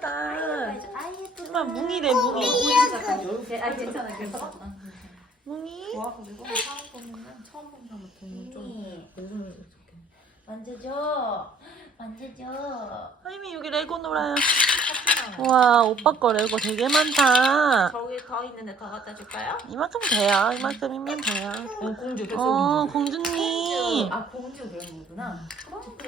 예쁘다. 아 예쁘다. 엄마 뭉이래 뭉이. 네, 아 괜찮아 괜찮아. 뭉이. 좋아가지고 사람 보면은 처음 본 사람 보면 좀. 웃음을 좋게. 만져줘. 만져줘. 하이미 여기 레고 놀아요. 우와 오빠 거 레고 되게 많다. 저기 더 있는데 더 갖다 줄까요? 이만큼 돼요. 이만큼이면 돼요. 어, 공주 어 공주. 공주님. 아 공주 그런 거구나. 공주.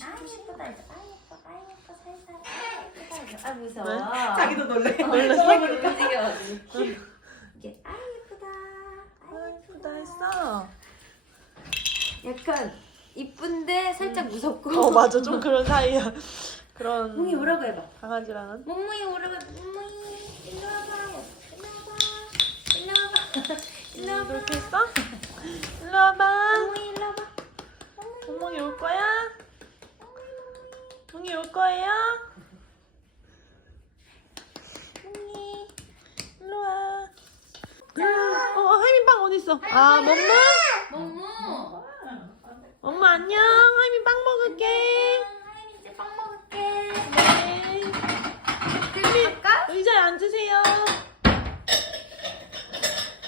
아 예쁘다 이제. 아 예뻐. 아 예뻐 살살. 아 무서워. 왜? 자기도 놀래. 놀랐어. 움직여가지고. 이게 아 예쁘다. 아아 예쁘다 했어. 약간 이쁜데 살짝 무섭고. 어 맞아 좀 그런 사이야. 그런 뭉이 오라고 해봐. 강아지랑은. 뭉뭉이 오라고. 뭉뭉이 일로 와봐. 일로 와봐. 일로 와봐. 일로 와봐. 이렇게 했어? 일로 와봐. 뭉뭉이 일로 와봐. 멍멍이 올 거야? 멍이 올 거예요? 뭉뭉이. 일로 와. 어, 하이미 빵 어디 있어? 아, 멍멍? 멍멍. 엄마 안녕. 하이미 빵 먹을게. 하이미 이제 빵 먹을게. 네. 들릴까? 의자에 앉으세요.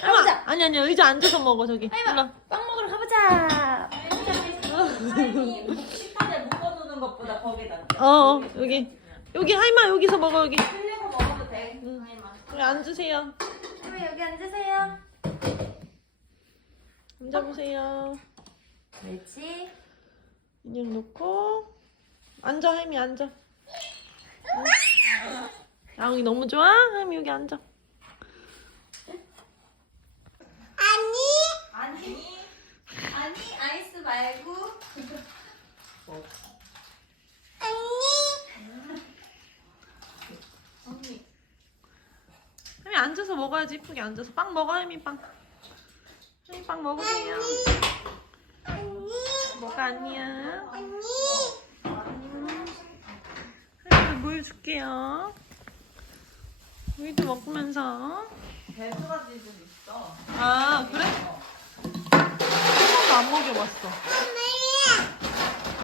가보자. 하이마, 아니 아니 의자 앉아서 먹어 저기. 하이마. 일로. 빵 먹으러 가보자. 아니 식판에 묶어놓는 것보다 거기다. 어, 어 여기 여기 하이마 여기서 먹어 여기. 흘리고 먹어도 돼. 응. 아이마. 여기 앉으세요. 하이마 여기 앉으세요. 앉아보세요. 그렇지. 인형 놓고 앉아 하이미 앉아. 응? 양이 너무 좋아? 하이미 여기 앉아. 아니. 아니 아이스 말고. 하이미 앉아서 먹어야지 이쁘게 앉아서 빵 먹어 하이미 빵. 하이미 빵 먹으세요. 뭐가 아니야? 음. 하이미 보여줄게요. 우리도 먹으면서. 배수가지도 있어. 아 그래? 한 번도 안 먹여봤어.